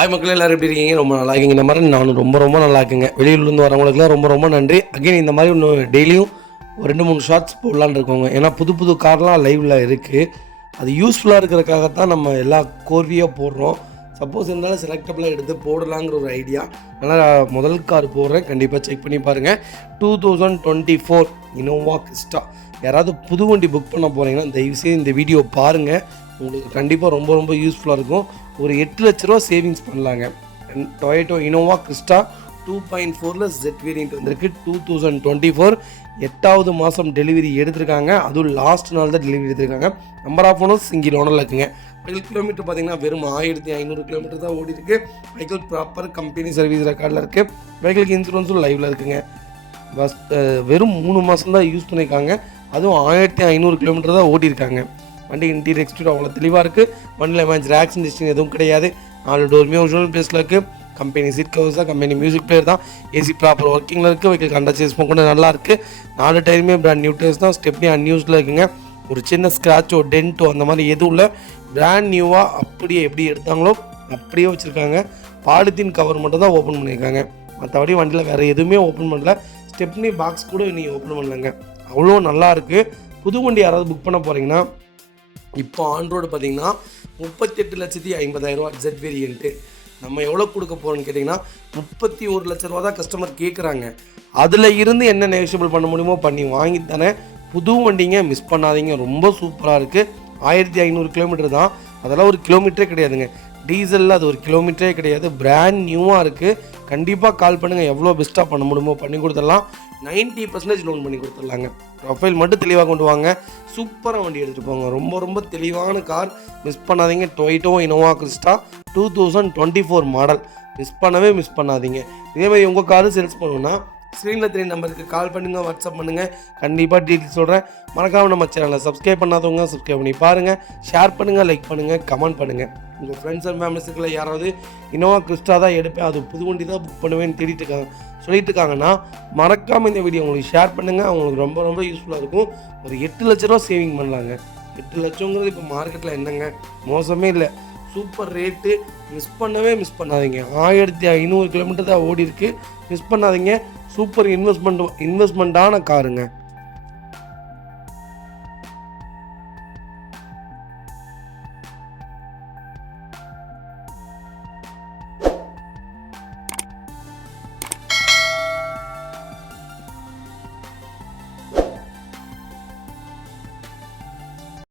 Hi மக்களே, எல்லாரும் எப்படி இருக்கீங்க? ரொம்ப நல்லா இருக்கீங்க. இந்த மாதிரி நானும் ரொம்ப நல்லா இருக்குங்க. வெளியூர்லேருந்து வரவங்களுக்குலாம் ரொம்ப நன்றி. அகைன் இந்த மாதிரி ஒன்று டெய்லியும் ஒரு 2-3 ஷார்ட்ஸ் போடலான்னு இருக்கோங்க. ஏன்னா புது கார்லாம் லைவில் இருக்குது. அது யூஸ்ஃபுல்லாக இருக்கிறதுக்காகத்தான் நம்ம எல்லா கோர்வியாக போடுறோம். சப்போஸ் இருந்தாலும் செலக்டபிளாக எடுத்து போடலாங்கிற ஒரு ஐடியா. அதனால் முதல் கார் போடுறேன், கண்டிப்பாக செக் பண்ணி பாருங்கள். 2024 இனோவா கிறிஸ்டா. யாராவது புது வண்டி புக் பண்ண போகிறீங்கன்னா தயவுசெய்து இந்த வீடியோ பாருங்கள். உங்களுக்கு கண்டிப்பாக ரொம்ப யூஸ்ஃபுல்லாக இருக்கும். ஒரு 8 லட்ச ரூபா சேவிங்ஸ் பண்ணலாங்க. டொயோட்டோ இனோவா கிறிஸ்டா 2.4 ஜெட் வேரியன்ட் வந்திருக்கு. 2024 8வது மாதம் டெலிவரி எடுத்திருக்காங்க. அதுவும் லாஸ்ட் நாள் தான் டெலிவரி எடுத்திருக்காங்க. நம்பர் ஆஃப் ஓனர்ஸ் சிங்கிள் ஓனரில் இருக்குங்க. வெஹிக்கிள் கிலோமீட்டர் பார்த்தீங்கன்னா வெறும் 1500 கிலோமீட்டர் தான் ஓடி இருக்குது. வெஹிக்கிள் ப்ராப்பர் கம்பெனி சர்வீஸ் ரெக்கார்டில் இருக்குது. வெஹிக்கிளுக்கு இன்சூரன்ஸும் லைவில் இருக்குங்க. பஸ் வெறும் 3 மாதம் தான் யூஸ் பண்ணியிருக்காங்க. அதுவும் 1500 கிலோமீட்டர் தான் ஓடிருக்காங்க. வண்டி இன்டீரியர் எக்ஸ்டீரியர் அவ்வளோ தெளிவாக இருக்குது. வண்டியில் மேட்ச் ஆக்சிடென்ட் ஹிஸ்டரி எதுவும் கிடையாது. 4 டோருமே ஒரிஜினல் பிளேஸில் இருக்குது. கம்பெனி சீட் கவர்ஸ் தான், கம்பெனி மியூசிக் பிளேயர் தான். ஏசி ப்ராப்பர் ஒர்க்கிங்கில் இருக்குது. வெஹிக்கிள் கண்டா சேஸ் கூட நல்லா இருக்குது. 4 டயருமே பிராண்ட் நியூ டயர்ஸ் தான். ஸ்டெப்னி அன்யூஸில் இருக்குங்க. ஒரு சின்ன ஸ்க்ராச்சோ டென்ட்டோ அந்த மாதிரி எதுவும் இல்லை. பிராண்ட் நியூவாக அப்படியே எப்படி எடுத்தாங்களோ அப்படியே வச்சுருக்காங்க. பாலித்தீன் கவர் மட்டும் தான் ஓப்பன் பண்ணியிருக்காங்க. மற்றபடி வண்டியில் வேறு எதுவுமே ஓப்பன் பண்ணல. ஸ்டெப்னி பாக்ஸ் கூட நீங்கள் ஓப்பன் பண்ணலங்க. அவ்வளோ நல்லா இருக்குது. புது வண்டி யாராவது புக் பண்ண போகிறீங்கன்னா இப்போ ஆன் ரோடு பார்த்தீங்கன்னா 38,50,000 ஜெட் வேரியன்ட்டு. நம்ம எவ்வளோ கொடுக்க போகிறோன்னு கேட்டிங்கன்னா 31 லட்ச ரூபா தான் கஸ்டமர் கேட்குறாங்க. அதில் இருந்து என்ன நெகோஷியபிள் பண்ண முடியுமோ பண்ணி வாங்கி தானே. புது வண்டிங்க மிஸ் பண்ணாதீங்க. ரொம்ப சூப்பராக இருக்குது. 1500 கிலோமீட்டர் தான். அதெல்லாம் ஒரு கிலோமீட்டரே கிடையாதுங்க. டீசலில் அது ஒரு கிலோமீட்டரே கிடையாது. பிராண்ட் நியூவாக இருக்குது. கண்டிப்பாக கால் பண்ணுங்கள். எவ்வளோ பெஸ்ட்டாக பண்ண முடியுமோ பண்ணி கொடுத்துடலாம். 90% லோன் பண்ணி கொடுத்துடலாங்க. ப்ரொஃபைல் மட்டும் தெளிவாக கொண்டு வாங்க. சூப்பராக வண்டி எடுத்துகிட்டு போங்க. ரொம்ப தெளிவான கார். மிஸ் பண்ணாதீங்க. Toyota Innova Crysta 2024 model. Miss பண்ணாதீங்க. இதேமாதிரி உங்கள் காரு சேல்ஸ் பண்ணணுன்னா ஸ்க்ரீனில் 3 நம்பருக்கு கால் பண்ணுங்கள், வாட்ஸ்அப் பண்ணுங்கள். கண்டிப்பாக டீட்டெயில்ஸ் சொல்கிறேன். மறக்காமல் நம்ம சேனலை சப்ஸ்கிரைப் பண்ணாதவங்க சப்ஸ்கிரைப் பண்ணி பாருங்கள். ஷேர் பண்ணுங்கள், லைக் பண்ணுங்கள், கமெண்ட் பண்ணுங்கள். உங்கள் ஃப்ரெண்ட்ஸ் அண்ட் ஃபேமிலிஸுக்குள்ள யாராவது இனோவா கிறிஸ்டா தான் எடுப்பேன், அது புது வண்டி தான் புக் பண்ணுவேன்னு சொல்லிட்டு இருக்காங்கன்னா மறக்காமல் இந்த வீடியோ உங்களுக்கு ஷேர் பண்ணுங்கள். அவங்களுக்கு ரொம்ப யூஸ்ஃபுல்லாக இருக்கும். ஒரு 8 லட்ச ரூபா சேவிங் பண்ணலாங்க. 8 லட்சங்கிறது இப்போ மார்க்கெட்டில் என்னங்க, மோசமே இல்லை. Super rate. மிஸ் பண்ணாதீங்க. 1500 கிலோமீட்டர் தான் ஓடி இருக்குது. மிஸ் பண்ணாதீங்க. சூப்பர் இன்வெஸ்ட்மெண்ட்டான காருங்க.